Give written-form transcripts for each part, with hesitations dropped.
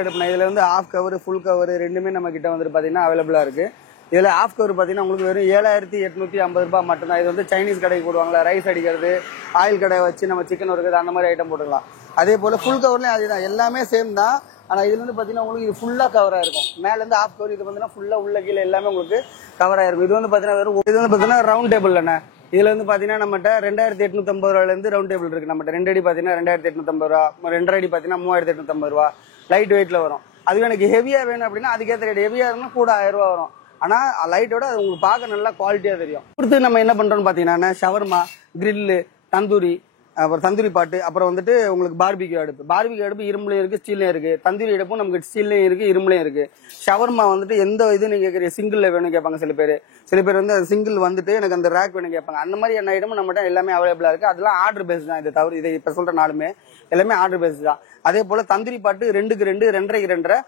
அடுப்புனா இதுல வந்து of cover full cover ரெண்டுமே நம்ம கிட்ட வந்து பாத்தீங்கன்னா அவைலபிளா இருக்கு. இதுல ஆஃப் கவர் பாத்தீங்கன்னா உங்களுக்கு வெறும் 7850 ரூபாய் மட்டும்தான். இது வந்து சைனீஸ் கடைக்கு போடுவாங்களா, ரைஸ் அடிக்கிறது, ஆயில் கடை வச்சு நம்ம சிக்கன் வறுக்கிறது அந்த மாதிரி ஐட்டம் போட்டுக்கலாம். அதே போல ஃபுல் கவர்லயும் அதுதான், எல்லாமே சேம் தான். ஆனா இதுல வந்து பாத்தீங்கன்னா உங்களுக்கு இது ஃபுல்லா கவரா இருக்கும். மேல இருந்து ஆஃப் கவர் இது பாத்தீங்கன்னா ஃபுல்லா உள்ள கீழே எல்லாமே உங்களுக்கு கவரா இருக்கும். இது வந்து பாத்தீங்கன்னா வெறும் இது வந்து பாத்தீங்கன்னா ரவுண்ட் டேபிள்லண்ணே. இதுல வந்து பாத்தீங்கன்னா நம்மகிட்ட 2850 ரூபாயில இருந்து ரவுண்ட் டேபிள் இருக்கு. நம்மகிட்ட 2 அடி பாத்தீங்கன்னா 2850 ரூபா, 2 அடி பாத்தீங்கன்னா 3850 ரூபா லைட் வெயிட்ல வரும். அதுவே எனக்கு ஹெவியா வேணும் அப்படின்னா அதுக்கேற்ற ரேட். ஹெவியா இருந்தா கூட 1000 ரூபா வரும். ஆனா லைட்டோட அது உங்களுக்கு பார்க்க நல்லா குவாலிட்டியா தெரியும். அடுத்து நம்ம என்ன பண்றோம்னு பாத்தீங்கன்னா ஷவர்மா, கிரில்லு, தந்தூரி, அப்புறம் தந்தூரி பாட்டு, அப்புறம் வந்துட்டு உங்களுக்கு பார்பிக்யூ அடுப்பு. பார்பிக்யூ அடுப்பு இரும்புலையும் இருக்கு, ஸ்டீல்லையும் இருக்கு. தந்தூரி அடுப்பும் நமக்கு ஸ்டீல்லையும் இருக்கு, இரும்புலையும் இருக்கு. ஷவர்மா வந்துட்டு எந்த இது நீங்க கேட்குறீங்க, சிங்கிள் வேணும் கேட்பாங்க சில பேர் வந்து சிங்கிள் வந்துட்டு எனக்கு அந்த ரேக் வேணும் கேட்பாங்க. அந்த மாதிரி என்ன ஐட்டமும் நம்மகிட்ட எல்லாமே அவைலபிளா இருக்கு. அதெல்லாம் ஆர்டர் பேஸ் தான். இதை தவிர இதை இப்ப சொல்ற நாளுமே எல்லாமே ஆர்டர் பேஸ் தான். அதே போல தந்தூரி பாட்டு 2க்கு 2, 2.5க்கு 2.5.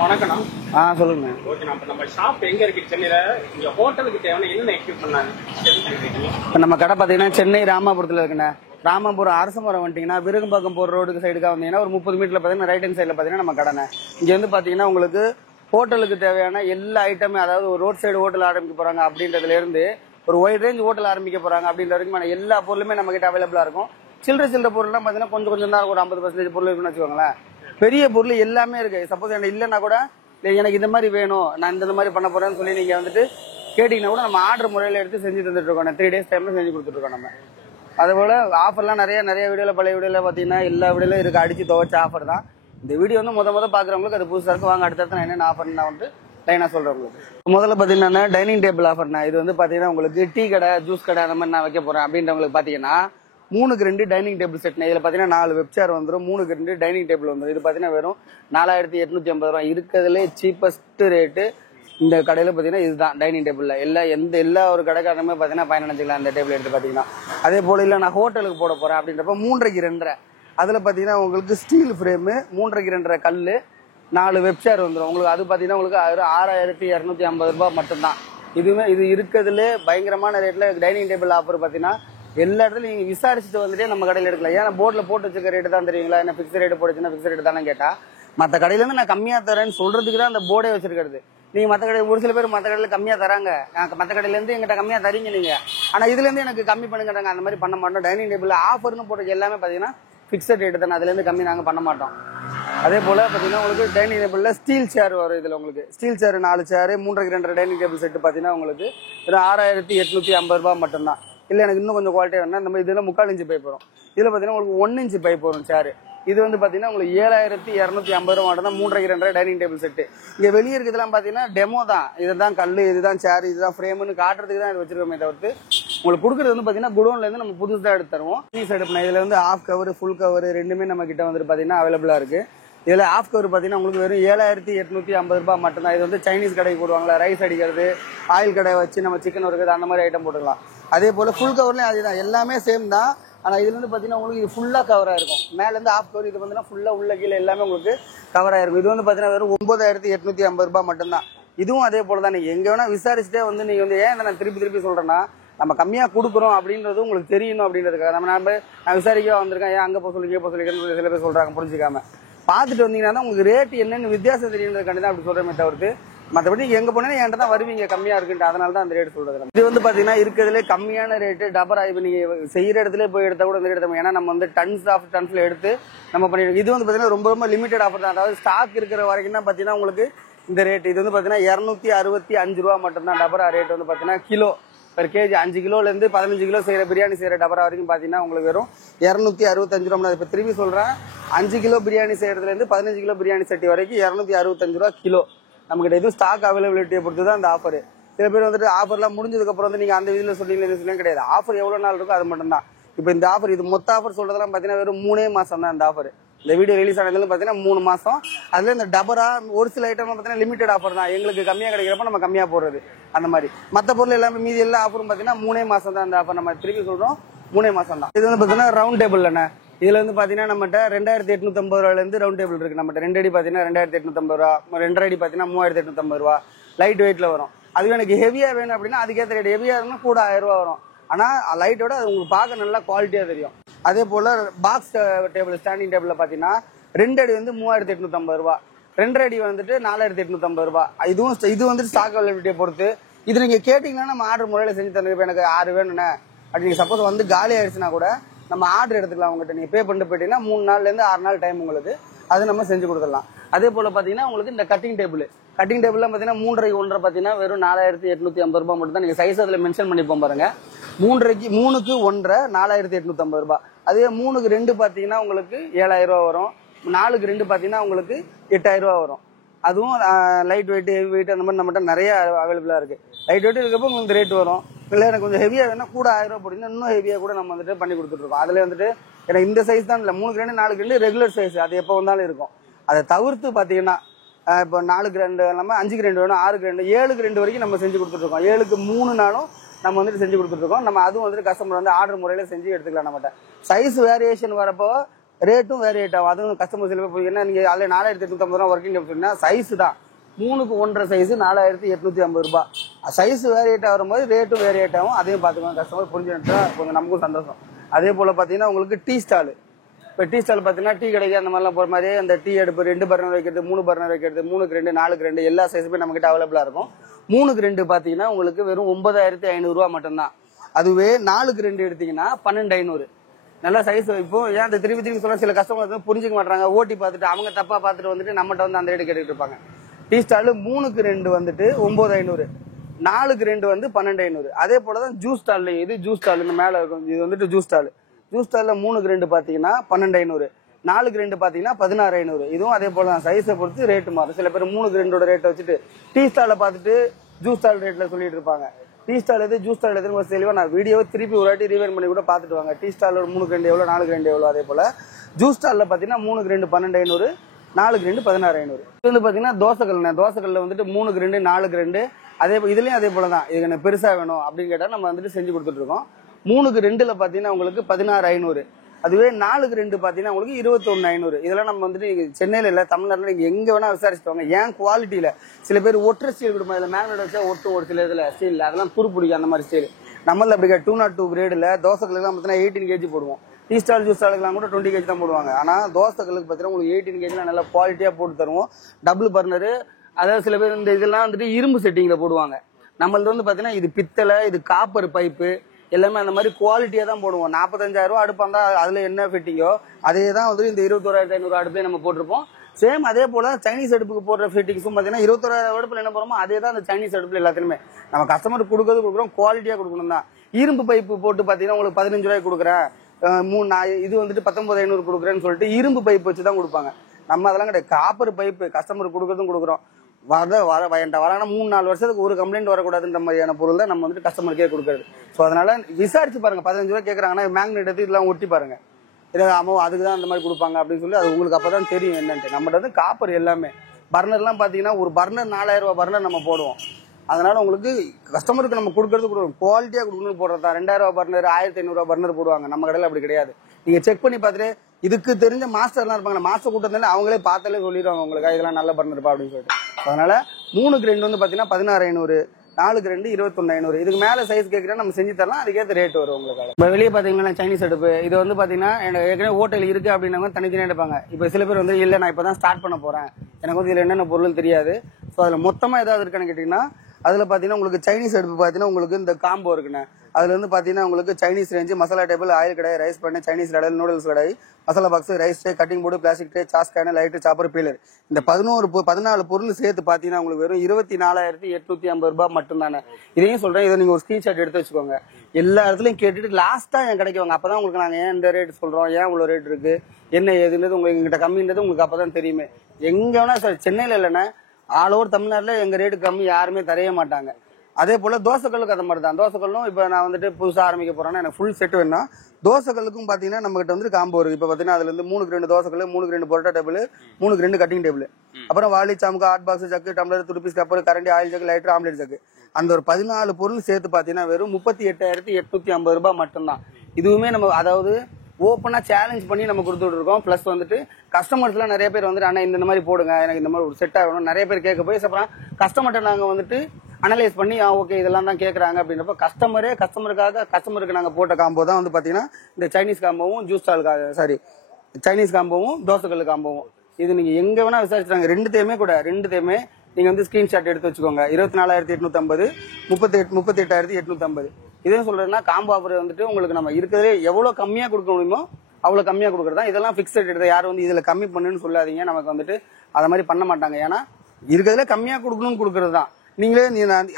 வணக்கண்ணா. சொல்லுங்க. ஓகேண்ணா, இப்போ நம்ம ஷாப் எங்க இருக்கு சென்னையில? இங்க ஹோட்டலுக்கு தேவையான என்னென்ன எக்யூப்மெண்ட்? இப்போ நம்ம கடை பார்த்தீங்கன்னா சென்னை ராமாபுரத்தில் இருக்குண்ணே. ராமாபுரம் அரசமரம் வந்துட்டீங்கன்னா விருகம்பாக்கம் போற ரோடுக்கு சைடுக்காக வந்தீங்கன்னா ஒரு 30 மீட்டர்ல பார்த்தீங்கன்னா ரைட் ஹேண்ட் சைடில் பார்த்தீங்கன்னா நம்ம கடைண்ணே. இங்க வந்து பார்த்தீங்கன்னா உங்களுக்கு ஹோட்டலுக்கு தேவையான எல்லா ஐட்டமே, அதாவது ஒரு ரோட் சைடு ஹோட்டல் ஆரம்பிக்க போறாங்க அப்படின்றதுல இருந்து ஒரு ஒயிட் ரேஞ்ச் ஹோட்டல் ஆரம்பிக்க போறாங்க அப்படின்ற வரைக்கும் எல்லா பொருளுமே நம்ம கிட்ட அவைலபிளா இருக்கும். சில்லற பொருள்லாம் பார்த்தீங்கன்னா கொஞ்சம் தான் ஒரு 50% பொருள் இருக்குன்னு வச்சுக்கோங்களேன். பெரிய பொருள் எல்லாமே இருக்கு. சப்போஸ் எனக்கு இல்லைன்னா கூட எனக்கு இந்த மாதிரி வேணும், நான் இந்த மாதிரி பண்ண போறேன்னு சொல்லி நீங்க வந்துட்டு கேட்டீங்கன்னா கூட நம்ம ஆர்டர் முறையில எடுத்து செஞ்சு தந்துட்டு இருக்கோம். 3 days டைம்ல செஞ்சு கொடுத்துட்டு இருக்கோம் நம்ம. அதுபோல ஆஃபர்லாம் நிறைய வீடியோல, பழைய வீடியோல பாத்தீங்கன்னா எல்லா வீடியோல இருக்கு, அடிச்சு துவைச்ச ஆஃபர் தான். இந்த வீடியோ வந்து முத பாக்குறவங்களுக்கு அது புதுசா இருக்கு. வாங்க அடுத்த என்னென்ன ஆஃபர் நான் வந்து லைனா சொல்றேன் உங்களுக்கு. முதல்ல பாத்தீங்கன்னா டைனிங் டேபிள் ஆஃபர்னா, இது வந்து பாத்தீங்கன்னா உங்களுக்கு டீ கடை, ஜூஸ் கடை அந்த மாதிரி நான் வைக்க போறேன் அப்படின்றவங்களுக்கு பாத்தீங்கன்னா 3க்கு 2 டைனிங் டேபிள் செட். இதுல பாத்தீங்கன்னா 4 வெப்சேர் வந்துடும். 3க்கு 2 டைனிங் டேபிள் வந்துடும். இது பாத்தீங்கன்னா வெறும் 4850 ரூபாய். இருக்கிறதுலே சீப்பஸ்ட் ரேட்டு இந்த கடையில பாத்தீங்கன்னா இதுதான் டைனிங் டேபிள்ல. எல்லா ஒரு கடைக்காரமே பாத்தீங்கன்னா பயனடைஞ்சிக்கலாம் இந்த டேபிள் எடுத்து பாத்தீங்கன்னா. அதே போல இல்ல நான் ஹோட்டலுக்கு போட போறேன் அப்படின்றப்ப 3க்கு 2.5. அதுல பாத்தீங்கன்னா உங்களுக்கு ஸ்டீல் ஃப்ரேமு, 3க்கு 2.5 கல்லு, 4 வெப்சேர் வந்துடும் உங்களுக்கு. அது பாத்தீங்கன்னா உங்களுக்கு 6250 ரூபாய் மட்டும்தான். இது இருக்கிறதுல பயங்கரமான ரேட்ல டைனிங் டேபிள் ஆஃபர் பாத்தீங்கன்னா எல்லா இடத்துலயும் நீங்க விசாரிச்சுட்டு வந்துட்டே நம்ம கடையில எடுக்கலாம். ஏன்னா போர்ட்ல போட்டு வச்சிருக்க ரேட்டு தான் தெரியுங்களா, என்ன பிக்ஸ் ரேட் போடுச்சுன்னா பிக்ஸ் ரேட் தானே கேட்டா, மற்ற கடையில இருந்து நான் கம்மியா தரேன்னு சொல்றதுக்கு தான் அந்த போர்டே வச்சிருக்கிறது. நீங்க மற்ற கடை ஒரு சில பேர் மற்ற கடையில கம்மியா தராங்க, மற்ற கடையில இருந்து எங்கிட்ட கம்மியா தரீங்க நீங்க, ஆனா இதுல இருந்து எனக்கு கம்மி பண்ணுங்க, அந்த மாதிரி பண்ண மாட்டோம். டைனிங் டேபிள் ஆஃபர்னு போட்டு எல்லாமே பாத்தீங்கன்னா பிக்சட் ரேட் தானே, அதுல இருந்து கம்மி நாங்க பண்ண மாட்டோம். அதே போல பாத்தீங்கன்னா உங்களுக்கு டைனிங் டேபிள்ல ஸ்டீல் சேர் வரும். இதுல உங்களுக்கு ஸ்டீல் சேர் 4 சேர், 3க்கு 2 டைனிங் டேபிள் செட் பாத்தீங்கன்னா உங்களுக்கு 6850 ரூபாய் மட்டும்தான். இல்ல எனக்கு இன்னும் கொஞ்சம் குவாலிட்டியா வேணா இந்த மாதிரி இதுல 3/4 இன்ச் பைப் வரும். இதுல பாத்தீங்கன்னா உங்களுக்கு 1 இன்ச் பைப் வரும் சேர். இது வந்து பாத்தீங்கன்னா உங்களுக்கு 7250 ரூபாய் மட்டும் தான். 3க்கு 2 டைனிங் டேபிள் செட். இங்க வெளியே இருக்கிறதுலாம் பாத்தீங்கன்னா டெமோ தான். இதுதான் கல்லு, இதுதான் சேர், இதுதான் ஃப்ரேம்னு காட்டுறதுக்கு தான் இது வச்சிருக்கோமே தவிர்த்து உங்களுக்கு கொடுக்கறது வந்து பாத்தீங்கன்னா குடோன்ல இருந்து நம்ம புதுசா எடுத்து தருவோம். அடுப்புனா இதுல வந்து ஆஃப் கவர் ஃபுல் கவர் ரெண்டுமே நம்ம கிட்ட வந்து பாத்தீங்கன்னா அவைலபிளா இருக்கு. இதுல ஆஃப் கவர் பாத்தீங்கன்னா உங்களுக்கு வெறும் 7850 ரூபாய் மட்டும்தான். இது வந்து சைனீஸ் கடைக்கு போடுவாங்களா, ரைஸ் அடிக்கிறது, ஆயில் கடை வச்சு நம்ம சிக்கன் வறுக்கிறது அந்த மாதிரி ஐட்டம் போட்டுக்கலாம். அதே போல ஃபுல் கவர்லயும் அதுதான், எல்லாமே சேம் தான். ஆனா இதுல இருந்து பாத்தீங்கன்னா உங்களுக்கு இது ஃபுல்லா கவரா இருக்கும். மேல இருந்து ஆஃப் கவர் இது பாத்தீங்கன்னா ஃபுல்லா உள்ள கீழே எல்லாமே உங்களுக்கு கவரா இருக்கும். இது வந்து பாத்தீங்கன்னா வெறும் 9850 ரூபாய் மட்டும்தான். இதுவும் அதே போலதான். நீங்க எங்க வேணா விசாரிச்சுட்டே வந்து நீங்க வந்து ஏன் நான் திருப்பி சொல்றேன்னா, நம்ம கம்மியா கொடுக்குறோம் அப்படின்றது உங்களுக்கு தெரியணும் அப்படின்றதுக்காக. நான் விசாரிக்க வந்திருக்கேன், ஏன் அங்க போக சொல்லிக்க சில பேர் சொல்றாங்க புரிஞ்சுக்காம. பாத்துட்டு வந்தீங்கன்னா உங்களுக்கு ரேட் என்னன்னு வித்தியாசம் தெரியுன்றதுக்காண்டி தான் அப்படி சொல்றேன் தவிர்த்து மற்றபடி எங்க போனா என்கிட்ட தான் வருவீங்க கம்மியா இருக்குன்ட்டு, அதனால தான் அந்த ரேட் சொல்றது. இது வந்து பாத்தீங்கன்னா இருக்கிறதுலே கம்மியான ரேட்டு டபரா. இப்ப நீங்க செய்யற இடத்துல போய் எடுத்தா கூட இந்த ரேட், ஏன்னா நம்ம வந்து டன்ஸ்ல எடுத்து நம்ம பண்ணிடுவோம். இது வந்து பாத்தீங்கன்னா ரொம்ப லிமிடெட் ஆஃபர் தான். அதாவது ஸ்டாக் இருக்கிற வரைக்கும் தான் பாத்தீங்கன்னா உங்களுக்கு இந்த ரேட். இது வந்து பாத்தீங்கன்னா 265 ரூபாய் மட்டும் தான் டபரா ரேட். வந்து பாத்தீங்கன்னா கிலோ பெர் கேஜி 5 கிலோல இருந்து 15 கிலோ செய்யற பிரியாணி செய்யற டபரா வரைக்கும் பாத்தீங்கன்னா உங்களுக்கு வெறும் 265 ரூபாய். இப்ப திரும்பி சொல்றேன், 5 கிலோ பிரியாணி செய்யறதுல இருந்து 15 கிலோ பிரியாணி சட்டி வரைக்கும் 265 ரூபாய் கிலோ. நமக்கு எதுவும் ஸ்டாக் அவைலபிலிட்டியை பொறுத்து தான் இந்த ஆஃபர். சில பேர் வந்துட்டு ஆஃபர்லாம் முடிஞ்சதுக்கு அப்புறம் வந்து நீங்க அந்த இதுல சொல்லிங்களே கிடையாது. ஆஃபர் எவ்வளவு நாள் இருக்கோ அது மட்டும் தான். இப்ப இந்த ஆஃபர், இது மொத்த ஆஃபர் சொல்றதெல்லாம் பாத்தீங்கன்னா வெறும் 3 மாசம் தான் இந்த ஆஃபர். இந்த வீடியோ ரிலீஸ் ஆனதுல பாத்தீங்கன்னா 3 மாசம். அதுல இந்த டபரா ஒரு சில ஐட்டம் பாத்தீங்கன்னா லிமிடெட் ஆஃபர் தான். எங்களுக்கு கம்மியா கிடைக்கிறப்ப நம்ம கம்மியா போடுறது அந்த மாதிரி. மத்த பொருள் எல்லாமே மீதி எல்லா ஆஃபரும் பாத்தீங்கன்னா 3 மாசம் தான் இந்த ஆஃபர். நம்ம திருப்பி சொல்றோம் 3 மாசம் தான். இது வந்து பாத்தீங்கன்னா ரவுண்ட் டேபிள்லண்ணே. இதுல வந்து பாத்தீங்கன்னா நம்மகிட்ட 2850 ரூபாயில இருந்து ரவுண்ட் டேபிள் இருக்கு. நம்மகிட்ட 2 அடி பாத்தீங்கன்னா 2850 ரூபா, 2 அடி பாத்தீங்கன்னா 3850 ரூபா லைட் வெயிட்ல வரும். அதுவே எனக்கு ஹெவியா வேணும் அப்படின்னா அதுக்கேற்ற ரேட். ஹெவியா இருந்தா கூட 1000 ரூபா வரும். ஆனால் லைட்டோட அது உங்களுக்கு பார்க்க நல்லா குவாலிட்டியாக தெரியும். அதே போல் பாக்ஸ் டேபிள் ஸ்டாண்டிங் டேபிளில் பார்த்தீங்கன்னா 2 அடி வந்து 3850 ரூபா, 2 அடி வந்துட்டு 4850 ரூபா. இது வந்துட்டு ஸ்டாக் அவைலபிலிட்டியை பொறுத்து. இது நீங்கள் கேட்டிங்கன்னா நம்ம ஆர்டர் முறையில் செஞ்சு தரணும். இப்போ எனக்கு 6 வேணுண்ணே அப்படி நீங்கள் சப்போஸ் வந்து காலி ஆயிடுச்சுன்னா கூட நம்ம ஆர்டர் எடுத்துக்கலாம். உங்கள்கிட்ட நீங்கள் பே பண்ணிட்டு போயிட்டீங்கன்னா 3 நாள்லேருந்து 6 நாள் டைம் உங்களுக்கு, அது நம்ம செஞ்சு கொடுத்துடலாம். அதே போல் பார்த்தீங்கன்னா உங்களுக்கு இந்த கட்டிங் டேபிள்லாம் பார்த்தீங்கன்னா 3 1/2 பார்த்தீங்கன்னா வெறும் 4850 ரூபா மட்டும் தான். நீங்கள் சைஸ் அதில் மென்ஷன் பண்ணிப்போம் பாருங்க. 3க்கு 1/2 4850 ரூபா. அதே 3க்கு 2 பார்த்தீங்கன்னா உங்களுக்கு 7000 ரூபா வரும். 4க்கு 2 பார்த்தீங்கன்னா உங்களுக்கு 8000 ரூபா வரும். அதுவும் லைட் வெயிட், ஹெவி வெயிட் அந்த மாதிரி நம்மகிட்ட நிறைய அவைலபிளாக இருக்கு. லைட் வெயிட் இருக்கப்போ உங்களுக்கு ரேட் வரும். இல்லை எனக்கு கொஞ்சம் ஹெவியாக வேணா கூட 1000 ரூபா போட்டீங்கன்னா இன்னும் ஹெவியாக கூட நம்ம வந்துட்டு பண்ணி கொடுத்துருக்கோம். அதில் வந்துட்டு எனக்கு இந்த சைஸ் தான் இல்லை, 3க்கு 2 4க்கு 2 ரெகுலர் சைஸ், அது எப்போ வந்தாலும் இருக்கும். அதை தவிர்த்து பார்த்தீங்கன்னா இப்போ 4க்கு 2 இல்லாமல் 5க்கு 2 வேணும், 6க்கு 2, 7க்கு 2 வரைக்கும் நம்ம செஞ்சு கொடுத்துருக்கோம். 7க்கு 3 நாளும் நம்ம வந்துட்டு செஞ்சு கொடுத்துருக்கோம். நம்ம அதுவும் வந்துட்டு கஸ்டமர் வந்து ஆர்டர் முறையில் செஞ்சு எடுத்துக்கலாம். நம்மகிட்ட சைஸ் வேரியேஷன் வரப்போ ரேட்டும் வேரியேட் ஆகும். அதுவும் கஸ்டமர் சில பேர் ஏன்னா நீங்கள் அதில் 4850 ரூபா ஒர்க்கிங் அப்படின்னா சைஸ் தான் 3க்கு 1/2 சைஸ் 4850 ரூபா. சைஸ் வேரியேட் ஆகும்போது ரேட்டும் வேரியேட் ஆகும். அதையும் பார்த்துக்கோங்க, கஸ்டமர் புரிஞ்சுட்டா கொஞ்சம் நமக்கும் சந்தோஷம். அதே போல் பார்த்தீங்கன்னா உங்களுக்கு டீ ஸ்டால், இப்போ டீ ஸ்டால் பார்த்தீங்கன்னா டீ கடைக்கு அந்த மாதிரிலாம் போகிற மாதிரி அந்த டீ அடுப்பு 2 பர்னர் வைக்கிறது, 3 பர்னர் வைக்கிறது, 3க்கு 2 4க்கு 2 எல்லா சைஸுமே நம்மகிட்ட அவைலபிளாக இருக்கும். 3க்கு 2 பார்த்தீங்கன்னா உங்களுக்கு வெறும் 9500 ரூபா மட்டும்தான். அதுவே 4க்கு 2 எடுத்தீங்கன்னா 12500. நல்லா சைஸ். இப்போ ஏன் அந்த திருப்பி சொல்ல சில கஸ்டமர் வந்து புரிஞ்சுக்க மாட்டாங்க, ஓட்டி பார்த்துட்டு அவங்க தப்பா பார்த்துட்டு வந்துட்டு நம்மகிட்ட வந்து அந்த ரேட்டு கேட்டுட்டு இருப்பாங்க. டீ ஸ்டால் 3க்கு 2 வந்துட்டு 9500, 4க்கு 2 வந்து 12500. அதே போலதான் ஜூஸ் ஸ்டால், இது ஜூஸ் ஸ்டால் இந்த மேல இருக்கும், இது வந்துட்டு ஜூஸ் ஸ்டால். ஜூஸ் ஸ்டால்ல 3க்கு 2 பாத்தீங்கன்னா 12500, 4க்கு 2 பாத்தீங்கன்னா 16500. இதுவும் அதே போல தான் சைஸை பொறுத்து ரேட் மாறும். சில பேர் 3க்கு 2 ரேட் வச்சுட்டு டீ ஸ்டால பார்த்துட்டு ஜூஸ் ஸ்டால் ரேட்ல சொல்லிட்டு இருப்பாங்க. டீ ஸ்டால் எது ஜூஸ் ஸ்டால் எதுன்னு ஒரு தெளிவா நான் வீடியோவை திருப்பி ஒரு வாட்டி ரீவைண்ட் பண்ணி கூட பார்த்துட்டு வாங்க. டீ ஸ்டால் 3க்கு 2 எவ்வளோ, 4க்கு 2 எவ்வளோ. அதே போல ஜூஸ் ஸ்டால்ல பாத்தீங்கன்னா 3க்கு 2 12500, 4க்கு 2 16500. இது வந்து பாத்தீங்கன்னா தோசைக்கல்ல வந்துட்டு 3க்கு 2 4க்கு 2. அதே இதுலயும் அதே போலதான். இது எனக்கு பெருசா வேணும் அப்படின்னு கேட்டா நம்ம வந்துட்டு செஞ்சு கொடுத்துட்டு இருக்கோம். 3க்கு 2ல பாத்தீங்கன்னா உங்களுக்கு 16500. அதுவே 4க்கு 2 பாத்தீங்கன்னா உங்களுக்கு 21500. இதெல்லாம் நம்ம வந்துட்டு சென்னையில இல்ல, தமிழ்நாட்டுல நீங்க எங்க வேணா விசாரிச்சுட்டு வாங்க. ஏன் குவாலிட்டியில சில பேர் ஒற்றை ஸ்டீல் கொடுப்போம், இதுல மேக்னெட் வச்சா ஒட்டும், ஒரு சில இதுல ஸ்டீல் அதெல்லாம் துரு பிடிக்கும். அந்த மாதிரி ஸ்டீல் நம்மள அப்படி 202 கிரேடுல தோசைகளுக்கு பாத்தீங்கன்னா 18 kg போடுவோம். டீ ஸ்டால் ஜூஸ் ஸ்டாலுக்குலாம் கூட 20 kg தான் போடுவாங்க. ஆனா தோசைகளுக்கு பாத்தீங்கன்னா உங்களுக்கு 18 kg நல்லா குவாலிட்டியா போட்டு தருவோம். Double burner. அதாவது சில பேர் இந்த இதெல்லாம் வந்துட்டு இரும்பு செட்டிங்ல போடுவாங்க. நம்மளது வந்து பாத்தீங்கன்னா இது பித்தளை, இது காப்பர் பைப்பு, எல்லாமே அந்த மாதிரி குவாலிட்டியா தான் போடுவோம். 45000 ரூபா அடுப்பு வந்தா அதுல என்ன ஃபிட்டிங்கோ அதே தான் வந்து இந்த 21500 அடுப்புல நம்ம போட்டிருப்போம். சேம் அதே போல சைனீஸ் அடுப்புக்கு போடுற ஃபிட்டிங்ஸும் பாத்தீங்கன்னா 21000 அடுப்புல என்ன போறோமோ அதே தான் அந்த சைனீஸ் அடுப்புல எல்லாத்துலயுமே நம்ம கஸ்டமருக்கு கொடுக்குறோம். குவாலிட்டியா கொடுக்கணும் தான். இரும்பு பைப்பு போட்டு பாத்தீங்கன்னா உங்களுக்கு 15 ரூபாய்க்கு கொடுக்குறேன், இது வந்துட்டு 19500 கொடுக்குறேன்னு சொல்லிட்டு இரும்பு பைப் வச்சு தான் கொடுப்பாங்க. நம்ம அதெல்லாம் கிடையாது. காப்பர் பைப்பு கஸ்டமருக்கு கொடுக்கறதும் கொடுக்குறோம். வராங்கன்னா 3-4 வருஷத்துக்கு ஒரு கம்ப்ளைண்ட் வரக்கூடாதுன்ற மாதிரியான பொருள் தான் நம்ம வந்துட்டு கஸ்டமருக்கே கொடுக்குறது. ஸோ அதனால விசாரிச்சு பாருங்க. 15 ரூபாய் கேட்கறாங்கன்னா மேக்னெட் எடுத்து இதெல்லாம் ஒட்டி பாருங்க. இதை அதுக்கு தான் அந்த மாதிரி கொடுப்பாங்க அப்படின்னு சொல்லி அது உங்களுக்கு அப்பதான் தெரியும் என்னன்ட்டு. நம்மகிட்ட வந்து காப்பர் எல்லாமே. பர்னர்லாம் பாத்தீங்கன்னா ஒரு பர்னர் 4000 ரூபாய் பர்னர் நம்ம போடுவோம். அதனால உங்களுக்கு கஸ்டமருக்கு நம்ம கொடுக்கறது குவாலிட்டியா கொடுக்கணும்னு போடுறதா. 2000 ரூபாய் பர்னர், 1500 ரூபாய் பர்னர் போடுவாங்க. நம்ம கடையில் அப்படி கிடையாது. நீங்க செக் பண்ணி பார்த்துட்டு இதுக்கு தெரிஞ்ச மாஸ்டர்லாம் இருப்பாங்க. மாஸ்டர் கூட்டத்துல அவங்களே பார்த்தாலே சொல்லிடுவாங்க உங்களுக்கு இதெல்லாம் நல்ல பர்னர் இருப்பா அப்படின்னு சொல்லிட்டு. அதனால 3க்கு 2 வந்து பாத்தீங்கன்னா 16500, 4க்கு 2 21500. இதுக்கு மேல சைஸ் கேட்கிறா நம்ம செஞ்சு தரலாம். அதுக்கேற்ற ரேட் வரும் உங்களுக்கு. இப்போ வெளியே பாத்தீங்கன்னா சைனீஸ் அடுப்பு இது வந்து பாத்தீங்கன்னா ஏற்கனவே ஹோட்டல் இருக்கு அப்படின்னா தனித்தனியா எடுப்பாங்க. இப்போ சில பேர் வந்து இல்ல நான் இப்பதான் ஸ்டார்ட் பண்ண போறேன், எனக்கு வந்து இதுல என்னென்ன பொருள் தெரியாது, ஸோ அதுல மொத்தமா ஏதாவது இருக்கான்னு கேட்டீங்கன்னா அதுல பாத்தீங்கன்னா உங்களுக்கு சைனீஸ் அடுப்பு பாத்தீங்கன்னா உங்களுக்கு இந்த காம்போ இருக்குண்ணே. அதுல வந்து பாத்தீங்கன்னா உங்களுக்கு Chinese range, masala table, oil கடை, ரைஸ் பண்ண, சைனீஸ் கடை, நூடுல்ஸ் கடை, masala box, rice tray, cutting board, plastic tray, sauce can, light, chopper, peeler, இந்த 14 பொருள் சேர்த்து பாத்தீங்கன்னா உங்களுக்கு வெறும் 24850 ரூபாய் மட்டும் தானே. இதையும் சொல்றேன், இதை நீங்க ஒரு ஸ்கிரீன்ஷாட் எடுத்து வச்சுக்கோங்க. எல்லா இடத்துலயும் கேட்டுட்டு லாஸ்டா என் கடைக்கு வாங்க. அப்பதான் உங்களுக்கு நாங்க ஏன் இந்த ரேட் சொல்றோம், ஏன் இவ்வளவு ரேட் இருக்கு, என்ன ஏதுன்றது உங்களுக்கு எங்கிட்ட கம்மின்றது உங்களுக்கு அப்பதான் தெரியுமே. எங்க வேணா சார் சென்னையில இல்லைன்னா ஆல் ஓவர் தமிழ்நாட்டுல எங்க ரேட்டு கம்மி யாருமே தரைய மாட்டாங்க. அதே போல தோசைக்கல்லுக்கு அந்த மாதிரி தான். தோசைக்கல்லும் இப்ப நான் வந்துட்டு புதுசா ஆரம்பிக்க போறேன்னா எனக்கு ஃபுல் செட் வேணும். தோசைக்கல்லுக்கும் பாத்தீங்கன்னா நம்ம கிட்ட வந்து காம்போ இருக்கு. இப்ப பாத்தீங்கன்னா அதுல இருந்து 3க்கு 2 தோசைக்கல், 3க்கு 2 பொரோட்டா டேபிள், 3க்கு 2 கட்டிங் டேபிள், அப்புறம் வாளி, சாமுக்கு, ஹாட் பாக்ஸ், ஜக்கு, டம்ளர், துருப்பீஸ், கப்பர், கரண்டி, oil jug, lighter, omelette jug, அந்த ஒரு 14 பொருள் சேர்த்து பாத்தீங்கன்னா வெறும் 38850 ரூபாய் மட்டும்தான். இதுவுமே நம்ம அதாவது ஓப்பனா சேலஞ்ச் பண்ணி நம்ம கொடுத்துட்டு இருக்கோம். பிளஸ் வந்துட்டு கஸ்டமர்ஸ் எல்லாம் நிறைய பேர் வந்துட்டு ஆனா இந்த மாதிரி போடுங்க, எனக்கு இந்த மாதிரி ஒரு செட் ஆகணும் நிறைய பேர் கேட்க போய் அப்புறம் கஸ்டமர்கிட்ட நாங்க வந்துட்டு அனலைஸ் பண்ணி ஓகே இதெல்லாம் தான் கேட்கறாங்க அப்படின்றப்ப கஸ்டமருக்கு நாங்க போட்ட காம்போ தான் வந்து பாத்தீங்கன்னா இந்த சைனீஸ் காம்போவும் ஜூஸ் ஸ்டால் சைனீஸ் காம்போவும் தோசைக்கல் காம்போவும். இது நீங்க எங்க வேணா விசாரிச்சாங்க ரெண்டுத்தையுமே நீங்க வந்து ஸ்கிரீன்ஷாட் எடுத்து வச்சுக்கோங்க. 24,850 38,850. இதே சொல்றதுன்னா காம்போ ஆஃபர் வந்துட்டு உங்களுக்கு நம்ம இருக்கிறதே எவ்வளவு கம்மியா கொடுக்க முடியுமோ அவ்வளவு கம்மியா கொடுக்கறதா. இதெல்லாம் பிக்ஸட் எடுத்து யாரும் வந்து இதுல கம்மி பண்ணுன்னு சொல்லாதீங்க. நமக்கு வந்துட்டு அத மாதிரி பண்ண மாட்டாங்க. ஏன்னா இருக்கிறதுல கம்மியா கொடுக்கணும்னு கொடுக்கறது தான். நீங்களே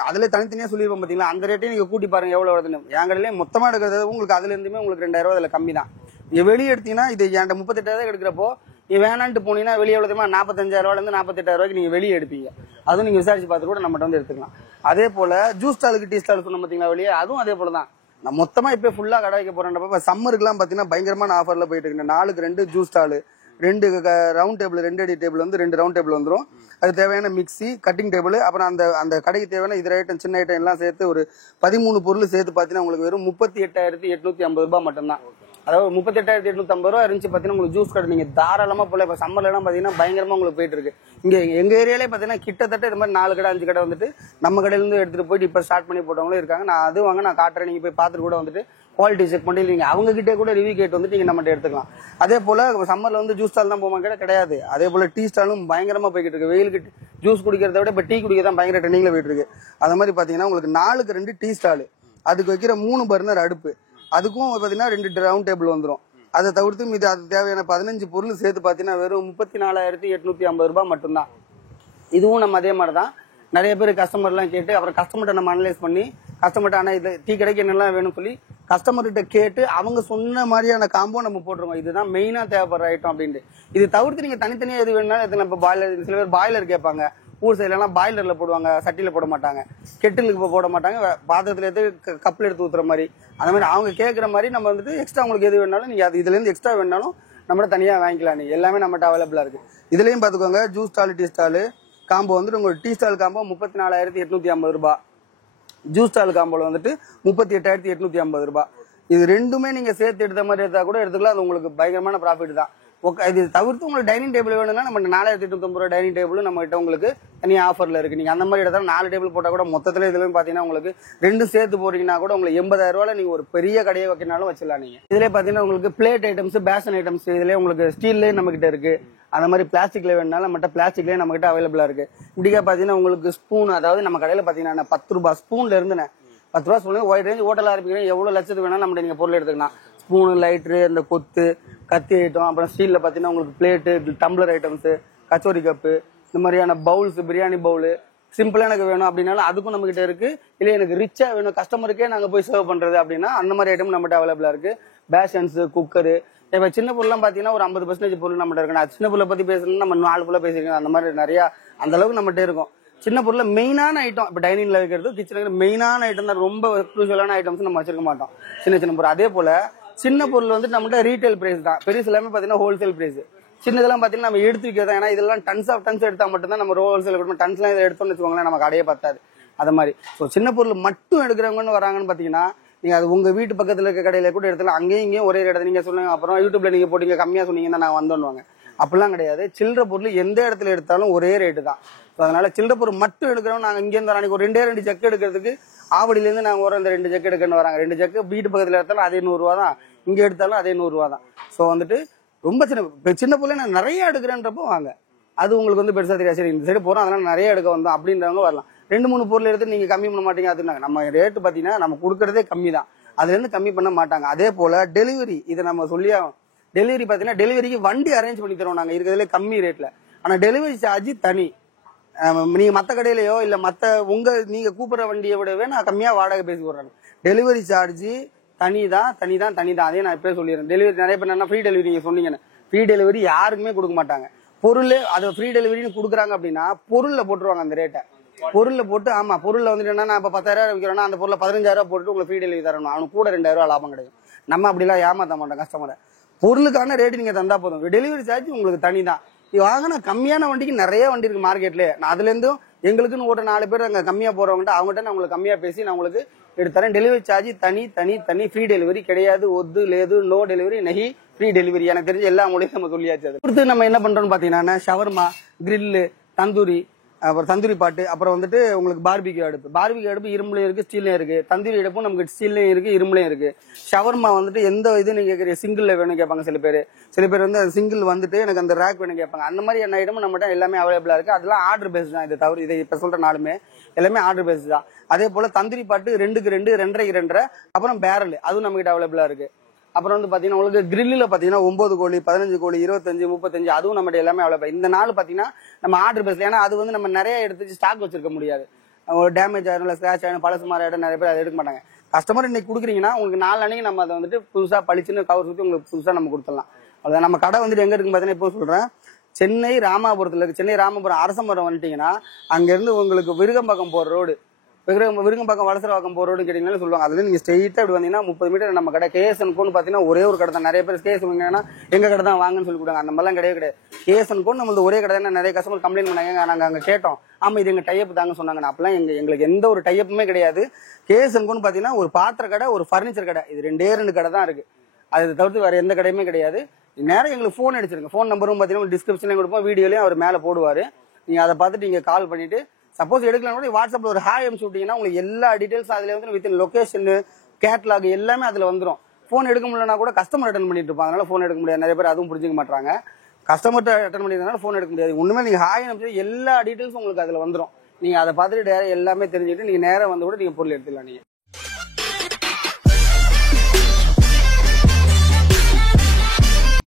அதுல தனித்தனியா சொல்லிருப்போம் பாத்தீங்களா, அந்த ரேட்டையும் நீங்க கூட்டி பாருங்க எவ்வளவு வருதுன்னு. என் கடையில மொத்தமா எடுக்கிறது உங்களுக்கு அதுல இருந்துமே உங்களுக்கு 2,000 ரூபாய் அதுல கம்மி தான். நீங்க வெளியே எடுத்தீங்கன்னா இது என்கிட்ட 38,000 எடுக்கிறப்போ நீ வேணான்ட்டு போனீங்கன்னா வெளியே எவ்வளவுமா 45,000 ரூபாயில இருந்து 48,000 ரூபாய்க்கு நீங்க வெளியே எடுப்பீங்க. அதுவும் நீங்க விசாரிச்சு பார்த்து கூட நம்மகிட்ட வந்து எடுத்துக்கலாம். அதே போல ஜூஸ் ஸ்டாலுக்கு டீ ஸ்டால் சொன்ன பாத்தீங்களா வெளியே, அதுவும் அதே போலதான். நான் மொத்தமா இப்ப ஃபுல்லா கடை வைக்க போறேன்றப்ப சம்மருக்கு எல்லாம் பாத்தீங்கன்னா பயங்கரமான ஆஃபர்ல போயிட்டு இருக்கு. 4க்கு 2 ஜூஸ் ஸ்டால், 2 ரவுண்ட் டேபிள், 2 அடி டேபிள் வந்து 2 ரவுண்ட் டேபிள் வந்துடும். அது தேவையான மிக்ஸி, கட்டிங் டேபிள், அப்புறம் அந்த கடைக்கு தேவையான இதர ஐட்டம் சின்ன ஐட்டம் எல்லாம் சேர்த்து ஒரு 13 பொருள் சேர்த்து பாத்தீங்கன்னா உங்களுக்கு வெறும் 38,850 ரூபாய் மட்டும்தான். அதாவது 38,850 ரூபாய் இருந்துச்சு பாத்தீங்கன்னா உங்களுக்கு ஜூஸ் கடை நீங்க தாராளமா போல. இப்ப சம்மர்ல எல்லாம் பாத்தீங்கன்னா பயங்கரமா உங்களுக்கு போயிட்டு இருக்கு. இங்க எங்க ஏரியாலே பாத்தீங்கன்னா கிட்டத்தட்ட இது மாதிரி 4 கடை 5 கடை வந்துட்டு நம்ம கடையில இருந்து எடுத்துட்டு போயிட்டு இப்ப ஸ்டார்ட் பண்ணி போட்டவங்களும் இருக்காங்க. நான் அது வாங்க நான் காட்டுறேன், நீங்க போய் பாத்துட்டு கூட வந்துட்டு குவாலிட்டி செக் பண்ணி நீங்க அவங்க கிட்டே கூட ரிவ்யூ கேட்டு வந்துட்டு நீங்க நம்ம எடுத்துக்கலாம். அதே போல சம்மர்ல வந்து ஜூஸ் ஸ்டால் தான் போமா கிடையாது. அதே போல டீ ஸ்டாலும் பயங்கரமா போய்கிட்டு இருக்கு. வெயிலுக்கு ஜூஸ் குடிக்கிறத விட இப்ப டீ குடிக்க தான் பயங்கர ட்ரெண்டிங்ல போயிட்டு இருக்கு. அது மாதிரி பாத்தீங்கன்னா உங்களுக்கு 4க்கு 2 டீ ஸ்டால், அதுக்கு வைக்கிற 3 பர்னர் அடுப்பு, அதுக்கும் பாத்தீங்கன்னா 2 ரவுண்ட் டேபிள் வந்துடும். அதை தவிர்த்து இது அது தேவையான 15 பொருள் சேர்த்து பாத்தீங்கன்னா வெறும் 34,850 ரூபாய் மட்டும்தான். இதுவும் நம்ம அதே மாதிரிதான் நிறைய பேர் கஸ்டமர் எல்லாம் கேட்டு அப்புறம் கஸ்டமர்கிட்ட நம்ம அனலைஸ் பண்ணி கஸ்டமர்கிட்ட ஆனா இது டீ கடைக்கு என்னெல்லாம் வேணும்னு சொல்லி கஸ்டமர்கிட்ட கேட்டு அவங்க சொன்ன மாதிரியான காம்போ நம்ம போட்டுருவோம். இதுதான் மெயினா தேவைப்படுற ஐட்டம் அப்படின்ட்டு. இது தவிர்த்து நீங்க தனித்தனியா எது வேணாலும் நம்ம பாய்லர், சில பேர் பாய்லர் கேட்பாங்க. ஊர் சைட்லாம் பாய்லர்ல போடுவாங்க, சட்டியில போட மாட்டாங்க, கெட்டிலுக்கு போட மாட்டாங்க, பாத்திரத்துல எடுத்து கப்பில் எடுத்து ஊத்துற மாதிரி. அந்த மாதிரி அவங்க கேட்கற மாதிரி நம்ம வந்துட்டு எக்ஸ்ட்ரா உங்களுக்கு எது வேணாலும் நீங்க அது இதுல இருந்து எக்ஸ்ட்ரா வேணாலும் நம்ம தனியா வாங்கிக்கலாம். நீங்க எல்லாமே நம்மகிட்ட அவைலபிளா இருக்கு. இதுலயும் பாத்துக்கோங்க juice stall tea stall combo வந்துட்டு உங்களுக்கு டீ ஸ்டால் காம்போ 34,850 ரூபாய், ஜூஸ் ஸ்டால் காம்போல வந்துட்டு 38,850 ரூபாய். இது ரெண்டுமே நீங்க சேர்த்து எடுத்த மாதிரி எடுத்தா கூட எடுத்துக்கலாம். அது உங்களுக்கு பயங்கரமான ப்ராஃபிட் தான். இது தவிர்த்து உங்களுக்கு டைனிங் டேபிள் வேணும்னா நம்ம 4,850 ரூபாய் டைனிங் டேபிள் நம்ம கிட்ட உங்களுக்கு தனியா ஆஃபர்ல இருக்கு. நீங்க அந்த மாதிரி எடுத்தாலும் 4 டேபிள் போட்டா கூட மொத்தத்துல இதுல பாத்தீங்கன்னா உங்களுக்கு 2 சேர்த்து போறீங்கன்னா கூட உங்களுக்கு 80,000 ரூபாயில நீங்க ஒரு பெரிய கடையை வைக்கனாலும் வச்சிடலாம். நீங்க இதுல பாத்தீங்கன்னா உங்களுக்கு பிளேட் ஐட்டம்ஸ், பேசன் ஐட்டம்ஸ் இதுல உங்களுக்கு ஸ்டீல்லே நம்ம கிட்ட இருக்கு. அந்த மாதிரி பிளாஸ்டிக்ல வேணும்னாலும் நம்மகிட்ட பிளாஸ்டிக்லயே நம்ம கிட்ட அவைலபிளா இருக்கு. இப்படிக்கா பாத்தீங்கன்னா உங்களுக்கு ஸ்பூன், அதாவது நம்ம கடையில பாத்தீங்கன்னா 10 ரூபாய் ஸ்பூன்ல இருந்து 10 ரூபாய் ஸ்பூன் ஒயிட் ரேஞ்ச் ஹோட்டல் ஆரம்பிக்கிறேன். எவ்வளவு லட்சத்துக்கு வேணாலும் நம்ம நீங்க பொருள் எடுத்துக்கலாம். ஸ்பூனு, லைட்ரு, அந்த கொத்து, கத்தி ஐட்டம், அப்புறம் ஸ்டீல்ல பாத்தீங்கன்னா உங்களுக்கு plate, tumbler items, kachori cup, இந்த மாதிரியான பவுல்ஸ், பிரியாணி பவுல், சிம்பிளா எனக்கு வேணும் அப்படின்னாலும் அதுக்கும் நம்ம கிட்ட இருக்கு. இல்ல எனக்கு ரிச்சா வேணும் கஸ்டமருக்கே நாங்க போய் சர்வ் பண்றது அப்படின்னா அந்த மாதிரி ஐட்டம் நம்மகிட்ட அவைலபிளா இருக்கு. பேஷன்ஸ், குக்கரு, இப்ப சின்ன பொருள்லாம் பாத்தீங்கன்னா ஒரு 50% பொருள் நம்மகிட்ட இருக்கு. சின்ன பொருளை பத்தி பேசணும்னா நம்ம 4 பொருளா பேசிருக்கோம். அந்த மாதிரி நிறைய அந்த அளவுக்கு நம்மகிட்ட இருக்கும். சின்ன பொருள்ல மெயினான ஐட்டம் இப்ப டைனிங்ல வைக்கிறது, கிச்சனுக்கு மெயினான ஐட்டம் தான். ரொம்ப குரூஷியலான ஐட்டம்ஸ் நம்ம வச்சிருக்க மாட்டோம். சின்ன சின்ன பொருள். அதே போல சின்ன பொருள் வந்து நம்மகிட்ட ரீட்டைல் பிரைஸ் தான். பெருசு எல்லாமே பாத்தீங்கன்னா ஹோல்சேல் பிரைஸ். சின்னதெல்லாம் பாத்தீங்கன்னா நம்ம எடுத்து வைக்கிறதா. ஏன்னா இதெல்லாம் டன்ஸ் ஆஃப் டன்ஸ் எடுத்தா மட்டும் தான் நம்ம ஹோல்சேல் கொடுப்போம். டன்ஸ் எல்லாம் எடுத்தோம்னு வச்சுக்கோங்களேன் நம்ம கடையே பத்தாது. அது மாதிரி சின்ன பொருள் மட்டும் எடுக்கிறவங்கன்னு வராங்கன்னு பாத்தீங்கன்னா நீங்க அது உங்க வீட்டு பக்கத்துல இருக்க கடையில கூட எடுத்துலாம். அங்கேயும் இங்கேயும் ஒரே இடத்துல நீங்க சொல்லுங்க. அப்புறம் யூடியூப்ல நீங்க போட்டீங்க கம்மியா சொன்னீங்கன்னா நான் வந்தோன்னுவாங்க. அப்படிலாம் கிடையாது. சில்லற பொருள் எந்த இடத்துல எடுத்தாலும் ஒரே ரேட்டு தான். அதனால சில்லற பொருள் மட்டும் எடுக்கிறோம். நாங்க இங்க இருந்து அன்னைக்கு ஒரு 2 ஜக்கு எடுக்கிறதுக்கு ஆவடியில இருந்து நாங்க ஒரு 2 ஜக்கு எடுக்கன்னு வராங்க. 2 ஜக்கு வீட்டு பக்கத்துல எடுத்தாலும் அதே 100 ரூபா தான், இங்க எடுத்தாலும் அதே 100 ரூபா தான். சோ வந்துட்டு ரொம்ப சின்ன பொருள் நான் நிறைய எடுக்கிறேன்றப்போ வாங்க. அது உங்களுக்கு வந்து பெருசா தெரியாது. சரி இந்த சைடு போறோம் அதனால நிறைய எடுக்க வந்தோம் அப்படின்றவங்க வரலாம். 2-3 பொருள் எடுத்து நீங்க கம்மி பண்ண மாட்டீங்க. அது நம்ம ரேட்டு பாத்தீங்கன்னா நம்ம கொடுக்கறதே கம்மி தான். அதுல இருந்து கம்மி பண்ண மாட்டாங்க. அதே போல டெலிவரி, இதை நம்ம சொல்லியா டெலிவரி பாத்தீங்கன்னா டெலிவரிக்கு வண்டி அரேஞ்ச் பண்ணி தரோம் நாங்க இருக்கிறதுல கம்மி ரேட்ல. ஆனா டெலிவரி சார்ஜ் தனி. நீங்க மத்த கடையிலயோ இல்ல மத்த நீங்க கூப்பிடுற வண்டியை விடவே நான் கம்மியா வாடகை பேசி போடுறேன். டெலிவரி சார்ஜ் தனிதான். அதே நான் இப்பவே சொல்லிடுறேன். டெலிவரி நிறைய பேர் என்ன ஃப்ரீ டெலிவரி நீங்க சொன்னீங்கன்னு, ஃப்ரீ டெலிவரி யாருக்குமே கொடுக்க மாட்டாங்க. பொருள் அது ஃப்ரீ டெலிவரின்னு கொடுக்குறாங்க அப்படின்னா பொருள்ல போட்டுருவாங்க அந்த ரேட்டை. பொருள்ல போட்டு ஆமா பொருள்ல வந்துட்டு என்ன இப்ப 10,000 விற்கிறோம்னா அந்த பொருளை 15,000 போட்டு உங்களுக்கு ஃப்ரீ டெலிவரி தரணும். அவனுக்கு கூட 2,000 லாபம் கிடைக்கும். நம்ம அப்படிலாம் ஏமாத்த மாட்டோம் கஸ்டமரை. பொருளுக்கான ரேட்டு நீங்க தந்தா போதும். டெலிவரி சார்ஜ் உங்களுக்கு தனிதான். வாங்கினா கம்மியான வண்டிக்கு நிறைய வண்டி இருக்கு மார்க்கெட்ல. நான் அதுல இருந்தும் எங்களுக்குன்னு ஓட்ட 4 பேர் அங்க கம்மியா போறவங்ககிட்ட அவங்ககிட்ட நான் உங்களுக்கு கம்மியா பேசி நான் உங்களுக்கு எடுத்துறேன். டெலிவரி சார்ஜ் தனி. ஃப்ரீ டெலிவரி கிடையாது. ஒத்து லேது நோ டெலிவரி நஹி ஃப்ரீ டெலிவரி. எனக்கு தெரிஞ்ச எல்லா மொழியும் நம்ம சொல்லியாச்சு. அடுத்து நம்ம என்ன பண்றோம்னு பாத்தீங்கன்னா ஷவர்மா, கிரில்லு, தந்தூரி, அப்புறம் தந்தூரி பாட்டு, அப்புறம் வந்துட்டு உங்களுக்கு பார்பிக்யூ அடுப்பு இரும்புலையும் இருக்கு, ஸ்டீல்லையும் இருக்கு. தந்தூரி அடுப்பும் நமக்கு ஸ்டீல்லையும் இருக்கு, இரும்புலையும் இருக்கு. ஷவர்மா வந்துட்டு எந்த இது நீங்க கேட்குறீங்க, சிங்கிள்ல வேணும் கேட்பாங்க சில பேர் வந்து சிங்கிள் வந்துட்டு எனக்கு அந்த ரேக் வேணும் கேட்பாங்க. அந்த மாதிரி என்ன ஐட்டமும் நம்மகிட்ட எல்லாமே அவைலபிளா இருக்கு. அதெல்லாம் ஆர்டர் பேஸ்ட் தான். இது தவிர இதை இப்ப சொல்ற நாளுமே எல்லாமே ஆர்டர் பேஸ்ட் தான். அதே போல தந்தூரி பாட்டு 2க்கு 2, 2.5க்கு 2.5, அப்புறம் பேரல் அதுவும் நம்ம கிட்ட அவைலபிளா இருக்கு. அப்புறம் வந்து பாத்தீங்கன்னா உங்களுக்கு கிரில்ல பாத்தீங்கன்னா 9 கோழி, 15 கோழி, 25, 35 அதுவும் நம்ம எல்லாமே அவைலபிள். இந்த நாள் பாத்தீங்கன்னா நம்ம ஆர்டர் பேஸ்ல, ஏன்னா அது வந்து நம்ம நிறைய எடுத்து ஸ்டாக் வச்சிருக்க முடியாது. ஒரு டேமேஜ் ஆயிரும், இல்ல ஸ்கிராச் ஆயிரும், பழசு மாதிரி ஆயிடும், நிறைய பேர் அதை எடுக்க மாட்டாங்க. கஸ்டமர் இன்னைக்கு கொடுக்குறீங்கன்னா உங்களுக்கு 4 அன்னைக்கு நம்ம அதை வந்துட்டு புதுசா பளிச்சுன்னு கவர் சுத்தி உங்களுக்கு புதுசா நம்ம கொடுத்துடலாம். அவ்வளவுதான். நம்ம கடை வந்துட்டு எங்க இருக்குன்னு பாத்தீங்கன்னா இப்போ சொல்றேன், சென்னை ராமாபுரத்துல இருக்கு. சென்னை ராமாபுரம் அரசமரம் வந்துட்டீங்கன்னா அங்க இருந்து உங்களுக்கு விருகம்பாக்கம் போற ரோடு, விருகம்பாக்கம் வலசரவாக்கம் போற ரோடு கேட்டீங்கன்னா சொல்லுவாங்க. அதுல நீங்க ஸ்ட்ரெயிட்டா இப்படி வந்தீங்கன்னா 30 மீட்டர் நம்ம கடை. கேஎஸ்என் கோன்னு பாத்தீங்கன்னா ஒரே ஒரு கடை தான். நிறைய பேர் கேஎஸ்என் எங்க கடை தான் வாங்கன்னு சொல்லி கொடுங்க. அந்த மாதிரிலாம் கிடையாது. கேஎஸ்என் கோன் நம்மளது ஒரே கடை தான். நிறைய கஸ்டமர் கம்ப்ளைண்ட் பண்ணாங்க, நாங்க அங்க கேட்டோம், ஆமா இது எங்க டைப் தாங்க சொன்னாங்க. அப்பெல்லாம் எங்களுக்கு எந்த ஒரு டைப்புமே கிடையாது. கேஎஸ்என் கோன்னு பாத்தீங்கன்னா ஒரு பாத்திர கடை, ஒரு பர்னிச்சர் கடை, இது 2 கடை தான் இருக்கு. அதை தவிர்த்து வேற எந்த கடையுமே கிடையாது. நேரம் எங்களுக்கு போன் அடிச்சிருங்க. போன் நம்பரும் பாத்தீங்கன்னா டிஸ்கிரிப்ஷன்லயும் கொடுப்போம், வீடியோலயும் அவர் மேல போடுவாரு. நீங்க அதை பார்த்துட்டு நீங்க கால் பண்ணிட்டு சப்போஸ் எடுக்கலாம் கூட வாட்ஸ்அப்ல ஒரு ஹாய் அனுப்பிச்சு விட்டீங்கன்னா உங்களுக்கு எல்லா டீடைல்ஸ் அதுல வந்து வித் லொகேஷன், கேட்லாக் எல்லாமே அதுல வந்துடும். போன் எடுக்க முடியலன்னா கூட கஸ்டமர் அட்டன் பண்ணிட்டு இருப்பாங்க, அதனால போன் எடுக்க முடியாது. நிறைய பேர் அதுவும் புரிஞ்சுக்க மாட்டாங்க. கஸ்டமர் அட்டன் பண்ணிருந்தனால போன் எடுக்க முடியாது. ஒண்ணுமே நீங்க ஹாய் அனுப்பிச்சு எல்லா டீடைல்ஸும் உங்களுக்கு அதுல வந்துடும். நீங்க அதை பார்த்துட்டு எல்லாமே தெரிஞ்சுட்டு நீங்க நேரம் வந்து கூட நீங்க பொருள் எடுத்துக்கலாம். நீங்க